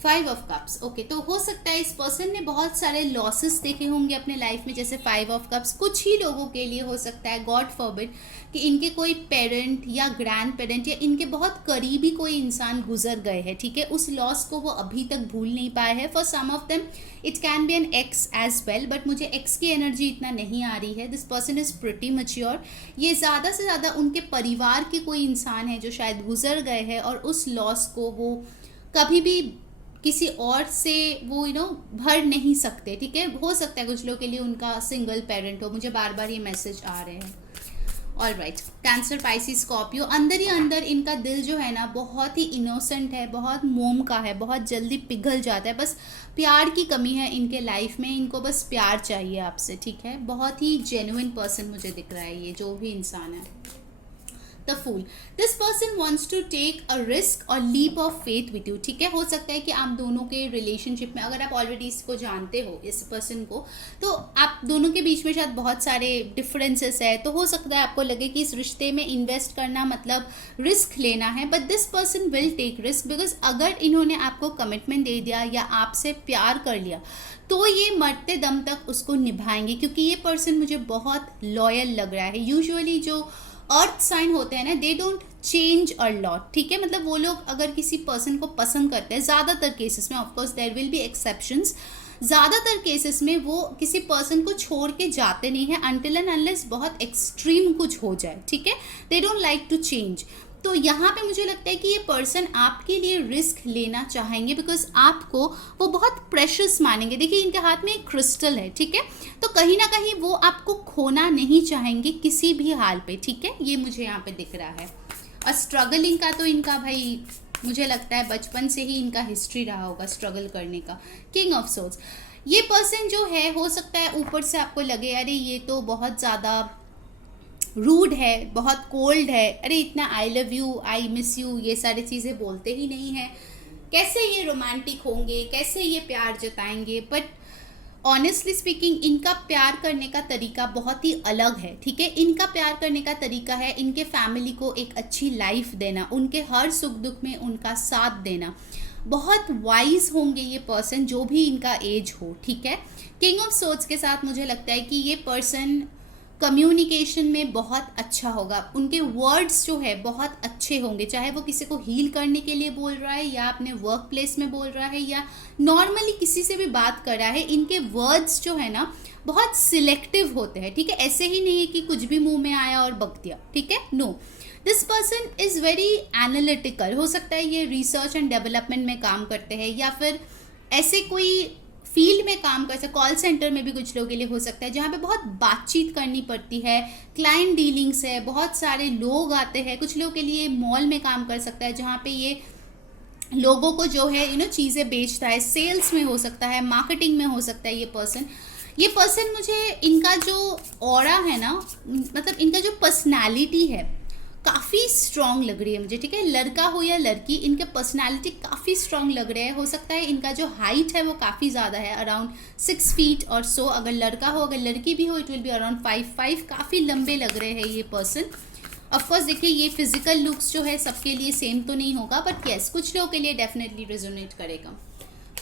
5 ऑफ कप्स, ओके। तो हो सकता है इस पर्सन ने बहुत सारे लॉसेस देखे होंगे अपने लाइफ में, जैसे 5 ऑफ कप्स। कुछ ही लोगों के लिए हो सकता है, गॉड फॉरबिड, कि इनके कोई पेरेंट या ग्रैंड पेरेंट या इनके बहुत करीबी कोई इंसान गुजर गए हैं, ठीक है। उस लॉस को वो अभी तक भूल नहीं पाए हैं। For some of them it can be an ex as well, but मुझे एक्स की एनर्जी इतना नहीं आ रही है। This person is pretty mature. ये ज़्यादा से ज़्यादा उनके परिवार के कोई इंसान है जो शायद गुजर गए हैं, और उस लॉस को वो कभी भी किसी और से वो भर नहीं सकते, ठीक है। हो सकता है कुछ लोगों के लिए उनका सिंगल पेरेंट हो, मुझे बार बार ये मैसेज आ रहे हैं। All right, cancer, Pisces, Scorpio, अंदर ही अंदर इनका दिल जो है ना बहुत ही इनोसेंट है, बहुत मोम का है, बहुत जल्दी पिघल जाता है। बस प्यार की कमी है इनके लाइफ में, इनको बस प्यार चाहिए आपसे, ठीक है। बहुत ही जेन्युइन पर्सन मुझे दिख रहा है ये जो भी इंसान है। The fool, this person wants to take a risk और leap of faith with you, ठीक है। हो सकता है कि आप दोनों के रिलेशनशिप में, अगर आप ऑलरेडी इसको जानते हो, इस पर्सन को, तो आप दोनों के बीच में शायद बहुत सारे डिफरेंसेस है। तो हो सकता है आपको लगे कि इस रिश्ते में इन्वेस्ट करना मतलब रिस्क लेना है, but this person will take risk, because अगर इन्होंने आपको कमिटमेंट दे दिया या आपसे प्यार कर लिया तो ये मरते दम तक उसको निभाएंगे, क्योंकि ये पर्सन मुझे बहुत लॉयल लग रहा है। यूजुअली जो अर्थ साइन होते हैं ना, they don't change a lot, ठीक है। मतलब वो लोग अगर किसी पर्सन को पसंद करते हैं, ज़्यादातर केसेस में, of course there will be exceptions, ज़्यादातर केसेस में वो किसी पर्सन को छोड़ के जाते नहीं हैं अनटिल एंड अनलेस बहुत एक्सट्रीम कुछ हो जाए, ठीक है। They don't like to change. तो यहाँ पे मुझे लगता है कि ये पर्सन आपके लिए रिस्क लेना चाहेंगे बिकॉज आपको वो बहुत प्रेशियस मानेंगे। देखिए इनके हाथ में एक क्रिस्टल है, ठीक है। तो कहीं ना कहीं वो आपको खोना नहीं चाहेंगे किसी भी हाल पे, ठीक है। ये मुझे यहाँ पे दिख रहा है। और स्ट्रगलिंग का तो इनका भाई मुझे लगता है बचपन से ही इनका हिस्ट्री रहा होगा स्ट्रगल करने का। किंग ऑफ सोर्ड्स, ये पर्सन जो है, हो सकता है ऊपर से आपको लगे अरे ये तो बहुत ज़्यादा रूड है, बहुत कोल्ड है, अरे इतना I love you, I miss you, ये सारी चीज़ें बोलते ही नहीं हैं, कैसे ये रोमांटिक होंगे, कैसे ये प्यार जताएंगे। बट ऑनेस्टली स्पीकिंग इनका प्यार करने का तरीका बहुत ही अलग है, ठीक है। इनका प्यार करने का तरीका है इनके फैमिली को एक अच्छी लाइफ देना, उनके हर सुख दुख में उनका साथ देना। बहुत वाइज होंगे ये पर्सन, जो भी इनका एज हो, ठीक है। किंग ऑफ सोर्ड्स के साथ मुझे लगता है कि ये पर्सन कम्युनिकेशन में बहुत अच्छा होगा। उनके वर्ड्स जो है बहुत अच्छे होंगे, चाहे वो किसी को हील करने के लिए बोल रहा है या अपने वर्क प्लेस में बोल रहा है या नॉर्मली किसी से भी बात कर रहा है, इनके वर्ड्स जो है ना बहुत सिलेक्टिव होते हैं, ठीक है। ऐसे ही नहीं है कि कुछ भी मुंह में आया और बक दिया, ठीक है। No, this person is very analytical. हो सकता है ये रिसर्च एंड डेवलपमेंट में काम करते हैं या फिर ऐसे कोई फील्ड में काम कर सकते, कॉल सेंटर में भी कुछ लोगों के लिए हो सकता है जहाँ पे बहुत बातचीत करनी पड़ती है, क्लाइंट डीलिंग्स है, बहुत सारे लोग आते हैं। कुछ लोगों के लिए मॉल में काम कर सकता है जहाँ पे ये लोगों को जो है चीज़ें बेचता है, सेल्स में हो सकता है, मार्केटिंग में हो सकता है। ये पर्सन मुझे इनका जो ऑरा है ना, मतलब इनका जो पर्सनैलिटी है काफ़ी स्ट्रॉन्ग लग रही है मुझे, ठीक है। लड़का हो या लड़की, इनके पर्सनालिटी काफ़ी स्ट्रॉन्ग लग रहे हैं। हो सकता है इनका जो हाइट है वो काफ़ी ज़्यादा है, अराउंड 6 फीट और सो। अगर लड़का हो, अगर लड़की भी हो, इट विल बी अराउंड 5'5". काफ़ी लंबे लग रहे हैं ये पर्सन। ऑफकोर्स देखिए ये फिजिकल लुक्स जो है सबके लिए सेम तो नहीं होगा, बट येस कुछ लोगों के लिए डेफिनेटली रेजोनेट करेगा।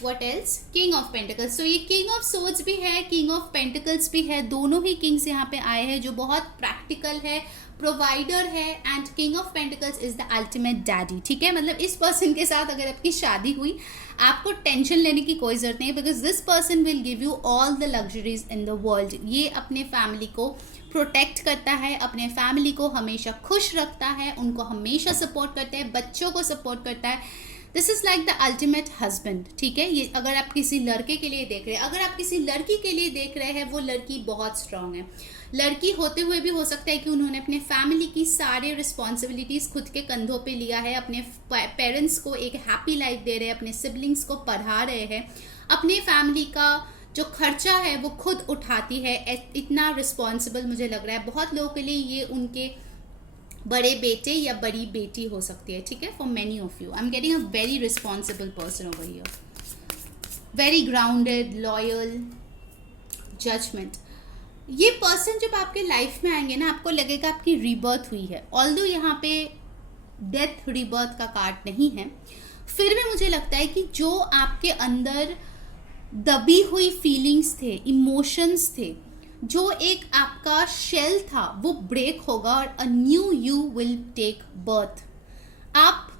What else, king of pentacles. तो ये किंग ऑफ सोर्ड्स भी है, किंग ऑफ पेंटिकल्स भी है, दोनों ही किंग्स यहाँ पे आए हैं जो बहुत प्रैक्टिकल है, प्रोवाइडर है। And king of pentacles is the ultimate daddy, ठीक है। मतलब इस पर्सन के साथ अगर आपकी शादी हुई, आपको टेंशन लेने की कोई ज़रूरत नहीं है because this person will give you all the luxuries in the world. ये अपने फैमिली को प्रोटेक्ट करता है, अपने फैमिली को हमेशा खुश रखता है, उनको हमेशा सपोर्ट करता है, बच्चों को सपोर्ट करता है। This is like the ultimate husband, ठीक है। ये अगर आप किसी लड़के के लिए देख रहे हैं, अगर आप किसी लड़की के लिए देख रहे हैं, वो लड़की बहुत स्ट्रांग है। लड़की होते हुए भी हो सकता है कि उन्होंने अपने फैमिली की सारे रिस्पॉन्सिबिलिटीज़ खुद के कंधों पे लिया है, अपने पेरेंट्स को एक हैप्पी लाइफ दे रहे हैं, अपने सिबलिंग्स को पढ़ा रहे हैं, अपने फैमिली का जो खर्चा है वो खुद उठाती है। इतना रिस्पॉन्सिबल मुझे लग रहा है। बहुत लोगों के लिए ये उनके बड़े बेटे या बड़ी बेटी हो सकती है, ठीक है। For many of you I am getting a very responsible person over here, very grounded, loyal, judgement. ये पर्सन जब आपके लाइफ में आएंगे ना, आपको लगेगा आपकी रीबर्थ हुई है। ऑल्दो यहाँ पे डेथ रीबर्थ का कार्ड नहीं है, फिर भी मुझे लगता है कि जो आपके अंदर दबी हुई फीलिंग्स थे, इमोशंस थे, जो एक आपका शेल था, वो ब्रेक होगा और a new you will take birth. आप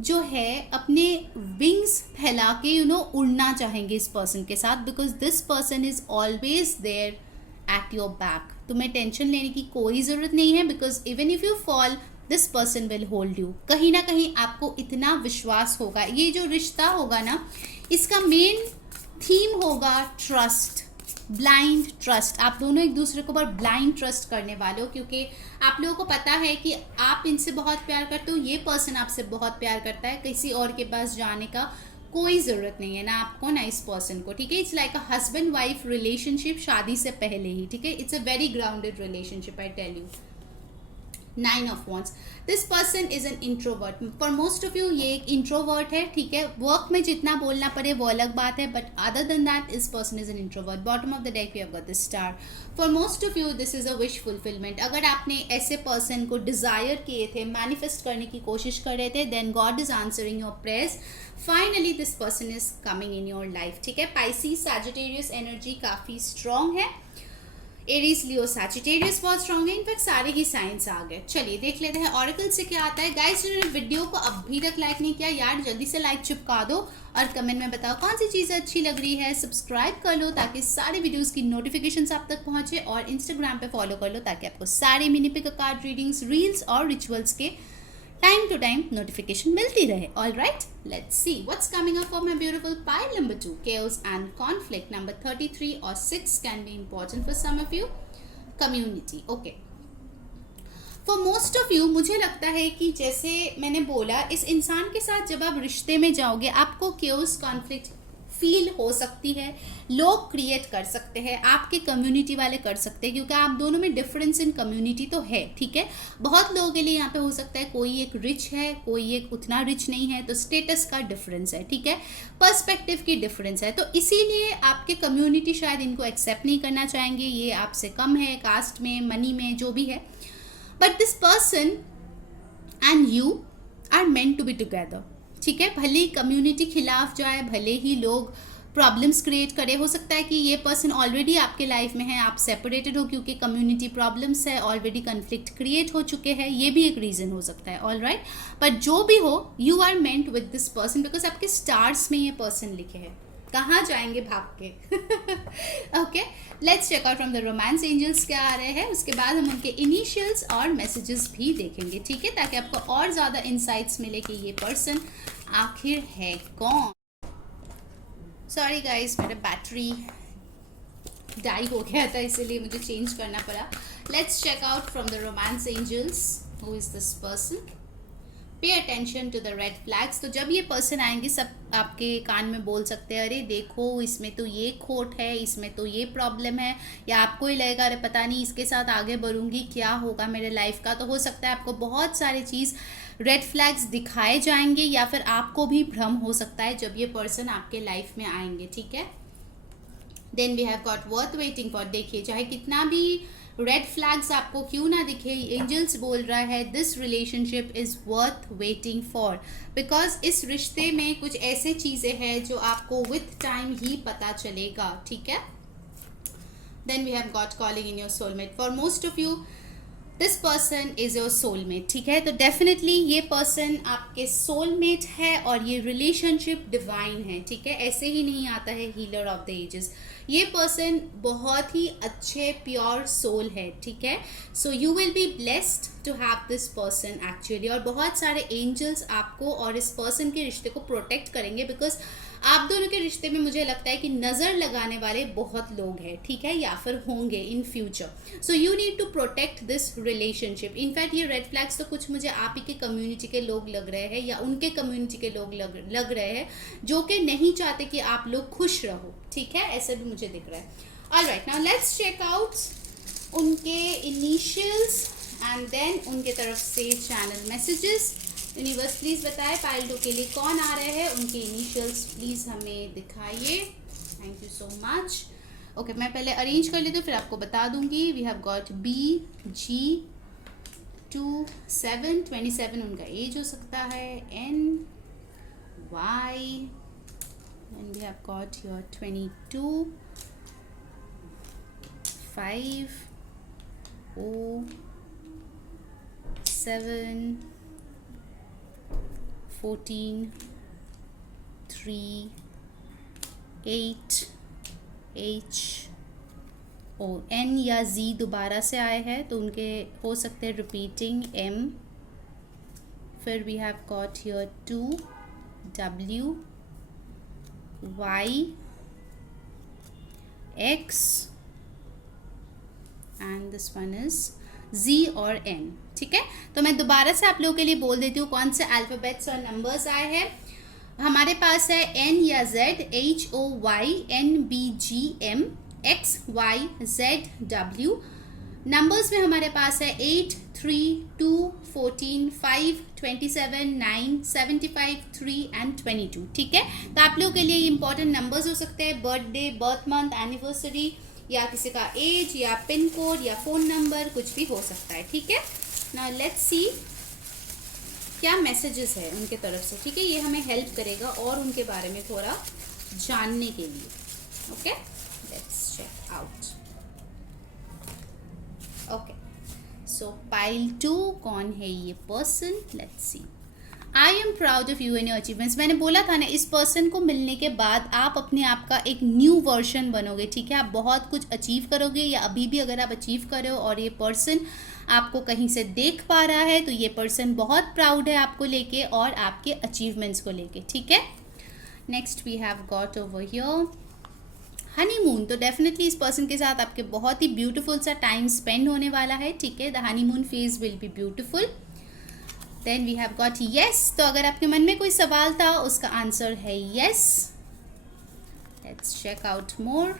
जो है अपने विंग्स फैला के उड़ना चाहेंगे इस पर्सन के साथ because this person is always there at your back. तुम्हें टेंशन लेने की कोई ज़रूरत नहीं है because even if you fall this person will hold you. कहीं ना कहीं आपको इतना विश्वास होगा, ये जो रिश्ता होगा ना, इसका मेन थीम होगा ट्रस्ट, ब्लाइंड ट्रस्ट। आप दोनों एक दूसरे को ऊपर ब्लाइंड ट्रस्ट करने वाले हो क्योंकि आप लोगों को पता है कि आप इनसे बहुत प्यार करते हो, ये पर्सन आपसे बहुत प्यार करता है। किसी और के पास जाने का कोई ज़रूरत नहीं है, ना आपको ना इस पर्सन को, ठीक है। It's like a husband wife relationship, शादी से पहले ही, ठीक है। It's a very grounded relationship, I tell you. 9 of Wands, this person is an introvert. For most of you ये एक इंट्रोवर्ट है, ठीक है। वर्क में जितना बोलना पड़े वो अलग बात है, बट अदर देन दैट इस person is an introvert. Bottom of the deck we have got the star. For most of you this is a wish fulfilment. अगर आपने ऐसे पर्सन को डिजायर किए थे, मैनिफेस्ट करने की कोशिश कर रहे थे, then God is answering your prayers. Finally this person is coming in your life, ठीक है। पाइसिस सैजिटेरियस एनर्जी काफ़ी स्ट्रॉन्ग है। एरीज, लियो, सैजिटेरियस बहुत स्ट्रॉन्ग है। इनफैक्ट सारे ही साइंस आ गए। चलिए देख लेते हैं ऑरेकल से क्या आता है। गाइस जिन्होंने वीडियो को अभी तक लाइक नहीं किया यार, जल्दी से लाइक चिपका दो और कमेंट में बताओ कौन सी चीज़ अच्छी लग रही है। सब्सक्राइब कर लो ताकि सारे वीडियोस की नोटिफिकेशंस आप तक पहुंचे, और इंस्टाग्राम पे फॉलो कर लो ताकि आपको सारे mini pick card readings, reels और रिचुअल्स के टाइम टू टाइम नोटिफिकेशन मिलती रहे। All right, let's see what's coming up for my beautiful pile number 2, chaos and conflict। Number 33 और 6 can be important for some of you। Community, okay, for most of you मुझे लगता है कि जैसे मैंने बोला, इस इंसान के साथ जब आप रिश्ते में जाओगे आपको chaos conflict फील हो सकती है। लोग क्रिएट कर सकते हैं, आपके कम्युनिटी वाले कर सकते हैं, क्योंकि आप दोनों में डिफरेंस इन कम्युनिटी तो है, ठीक है। बहुत लोगों के लिए यहाँ पे हो सकता है कोई एक रिच है, कोई एक उतना रिच नहीं है, तो स्टेटस का डिफरेंस है, ठीक है, पर्सपेक्टिव की डिफरेंस है। तो इसीलिए आपके कम्युनिटी शायद इनको एक्सेप्ट नहीं करना चाहेंगे, ये आपसे कम है कास्ट में, मनी में, जो भी है। But this person and you are meant to be together, ठीक है। भले ही कम्युनिटी खिलाफ जाए, भले ही लोग प्रॉब्लम्स क्रिएट करे, हो सकता है कि ये पर्सन ऑलरेडी आपके लाइफ में है, आप सेपरेटेड हो क्योंकि कम्युनिटी प्रॉब्लम्स है, ऑलरेडी कन्फ्लिक्ट क्रिएट हो चुके हैं, ये भी एक रीज़न हो सकता है। ऑल राइट, बट जो भी हो, you are meant with this person because आपके स्टार्स में ये पर्सन लिखे हैं। कहाँ जाएंगे भाग के? Okay, let's check out from the romance angels क्या आ रहे हैं, उसके बाद हम उनके इनिशियल्स और मैसेजेस भी देखेंगे, ठीक है, ताकि आपको और ज़्यादा इंसाइट्स मिले कि ये पर्सन आखिर है कौन। सॉरी गाइस, मेरा बैटरी डाई हो गया था इसीलिए मुझे चेंज करना पड़ा। Let's check out from the romance angels who is this person. Pay attention to the red flags. तो जब ये पर्सन आएंगे सब आपके कान में बोल सकते हैं, अरे देखो इसमें तो ये खोट है, इसमें तो ये प्रॉब्लम है, या आपको ही लगेगा अरे पता नहीं इसके साथ आगे बढ़ूंगी क्या होगा मेरे लाइफ का। तो हो सकता है आपको बहुत सारी चीज़ रेड फ्लैग्स दिखाए जाएंगे, या फिर आपको भी भ्रम हो सकता है जब ये पर्सन आपके लाइफ में आएंगे, ठीक है। Then we have got worth waiting for. देखिए चाहे कितना भी रेड फ्लैग्स आपको क्यों ना दिखे, एंजल्स बोल रहा है this relationship is worth waiting for, because इस रिश्ते में कुछ ऐसे चीज़ें हैं जो आपको विथ टाइम ही पता चलेगा, ठीक है। Then we have got calling in your soulmate. For most of you this person is your soulmate, ठीक है। तो डेफिनेटली ये पर्सन आपके सोलमेट है और ये रिलेशनशिप डिवाइन है, ठीक है। ऐसे ही नहीं आता है हीलर ऑफ द एजेस। ये पर्सन बहुत ही अच्छे प्योर सोल है, ठीक है। So you will be blessed to have this person actually, और बहुत सारे एंजल्स आपको और इस पर्सन के रिश्ते को प्रोटेक्ट करेंगे, बिकॉज आप दोनों के रिश्ते में मुझे लगता है कि नज़र लगाने वाले बहुत लोग हैं, ठीक है, या फिर होंगे in future. So you need to protect this relationship. In fact ये रेड फ्लैग्स तो कुछ मुझे आप ही के कम्युनिटी के लोग लग रहे हैं, या उनके कम्युनिटी के लोग लग रहे हैं जो कि नहीं चाहते कि आप लोग खुश रहो, ठीक है, ऐसा भी मुझे दिख रहा है। Alright, now let's check out उनके इनिशियल्स एंड देन उनके तरफ से चैनल मैसेजेस। यूनिवर्स प्लीज़ बताएं पाइल 2 के लिए कौन आ रहे हैं, उनके इनिशियल्स प्लीज़ हमें दिखाइए। Thank you so much. Okay, मैं पहले अरेंज कर लेती हूँ फिर आपको बता दूंगी। वी हैव गॉट BG 27 27 उनका एज हो सकता है, NY, and we have got your 22 5 O 7 14 3 8 H O N या Z दोबारा से आए हैं तो उनके हो सकते हैं रिपीटिंग M। फिर we have got here 2 W Y X and this one is Z और N, ठीक है। तो मैं दोबारा से आप लोगों के लिए बोल देती हूँ कौन से अल्फ़ाबेट्स और नंबर्स आए हैं। हमारे पास है N या Z, HOY NBGM XY ZW। Numbers में हमारे पास है 8 3 2 14 5 27 9 75 3 एंड 22, ठीक है। तो आप लोगों के लिए इंपॉर्टेंट नंबर्स हो सकते हैं, बर्थडे, बर्थ मंथ, एनिवर्सरी, या किसी का एज, या पिन कोड, या फ़ोन नंबर, कुछ भी हो सकता है, ठीक है। नाउ लेट्स सी क्या मैसेजेस है उनके तरफ से, ठीक है। ये हमें हेल्प करेगा और उनके बारे में थोड़ा जानने के लिए। Okay, let's check out. Okay, so pile 2, कौन है ये person? Let's see. I am proud of you and your achievements. मैंने बोला था ना, इस पर्सन को मिलने के बाद आप अपने आप का एक न्यू वर्जन बनोगे, ठीक है। आप बहुत कुछ अचीव करोगे, या अभी भी अगर आप अचीव करो और ये पर्सन आपको कहीं से देख पा रहा है, तो ये पर्सन बहुत प्राउड है आपको लेके और आपके अचीवमेंट्स को लेके, ठीक है। Next we have got over here honeymoon. तो डेफिनेटली इस पर्सन के साथ आपके बहुत ही ब्यूटीफुल सा टाइम स्पेंड होने वाला है, ठीक है। The honeymoon phase will be beautiful. Then we have got yes. तो अगर आपके मन में कोई सवाल था, उसका आंसर है yes. Let's check out more.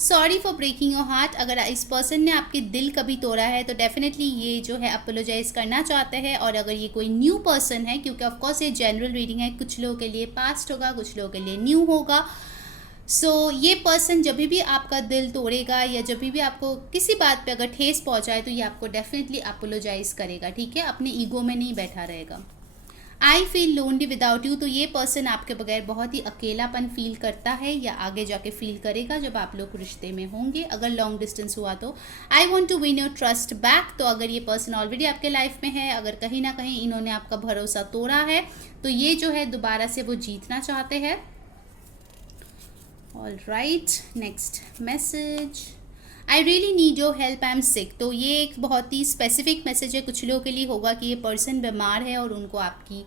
Sorry for breaking your heart. अगर इस पर्सन ने आपके दिल कभी तोड़ा है, तो डेफिनेटली ये जो है अपोलोजाइज करना चाहते हैं। और अगर ये कोई न्यू पर्सन है, क्योंकि ऑफकोर्स ये जनरल रीडिंग है, कुछ लोगों के लिए पास्ट होगा, कुछ लोगों के लिए न्यू होगा। सो ये पर्सन जब भी आपका दिल तोड़ेगा, या जब भी आपको किसी बात पे अगर ठेस पहुंचाए, तो ये आपको डेफिनेटली अपोलोजाइज करेगा, ठीक है। अपने ईगो में नहीं बैठा रहेगा। I feel lonely without you. तो ये पर्सन आपके बगैर बहुत ही अकेलापन फील करता है, या आगे जाके फील करेगा जब आप लोग रिश्ते में होंगे, अगर लॉन्ग डिस्टेंस हुआ तो। I want to win your trust back. तो अगर ये पर्सन ऑलरेडी आपके लाइफ में है, अगर कहीं ना कहीं इन्होंने आपका भरोसा तोड़ा है, तो ये जो है दोबारा से वो जीतना चाहते हैं। All right, next message. I really need your help, I am sick. तो ये एक बहुत ही स्पेसिफिक मैसेज है, कुछ लोगों के लिए होगा कि ये पर्सन बीमार है और उनको आपकी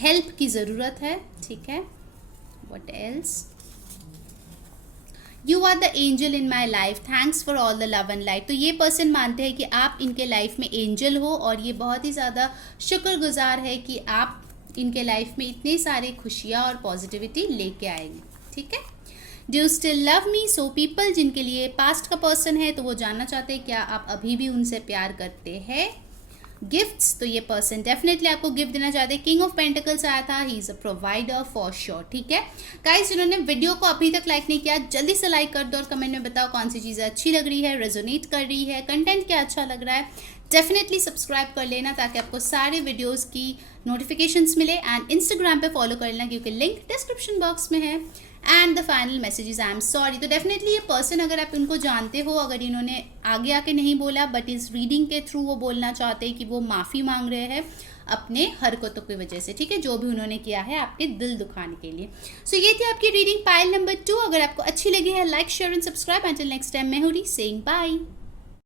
हेल्प की ज़रूरत है, ठीक है। What else? You are the angel in my life, thanks for all the love and light. तो ये पर्सन मानते हैं कि आप इनके लाइफ में एंजल हो, और ये बहुत ही ज़्यादा शुक्रगुजार है कि आप इनके लाइफ में इतने सारे खुशियाँ और पॉजिटिविटी लेके आएंगे, ठीक है। Do still love me. So people जिनके लिए पास्ट का पर्सन है, तो वो जानना चाहते हैं क्या आप अभी भी उनसे प्यार करते हैं। गिफ्ट्स। तो ये पर्सन डेफिनेटली आपको गिफ्ट देना चाहते हैं। किंग ऑफ पेंटिकल्स आया था, he is a provider for sure, ठीक है। गाइस, जिन्होंने वीडियो को अभी तक लाइक नहीं किया, जल्दी से लाइक कर दो और कमेंट में बताओ कौन सी चीज़ें अच्छी लग रही है, रेजोनेट कर रही है, कंटेंट क्या अच्छा लग रहा है। डेफिनेटली सब्सक्राइब कर लेना ताकि आपको सारे वीडियोस की नोटिफिकेशंस मिले, एंड इंस्टाग्राम पे फॉलो कर लेना क्योंकि लिंक डिस्क्रिप्शन बॉक्स में है। And the final messages, I am sorry. तो डेफिनेटली ये पर्सन, अगर आप इनको जानते हो, अगर इन्होंने आगे आके नहीं बोला, बट इस रीडिंग के थ्रू वो बोलना चाहते हैं कि वो माफ़ी मांग रहे हैं अपने हरकतों की वजह से, ठीक है, जो भी उन्होंने किया है आपके दिल दुखाने के लिए। सो ये थी आपकी रीडिंग पाइल नंबर 2। अगर आपको अच्छी लगी है, like share and subscribe. Until next time, मैं हूँ सेइंग बाय।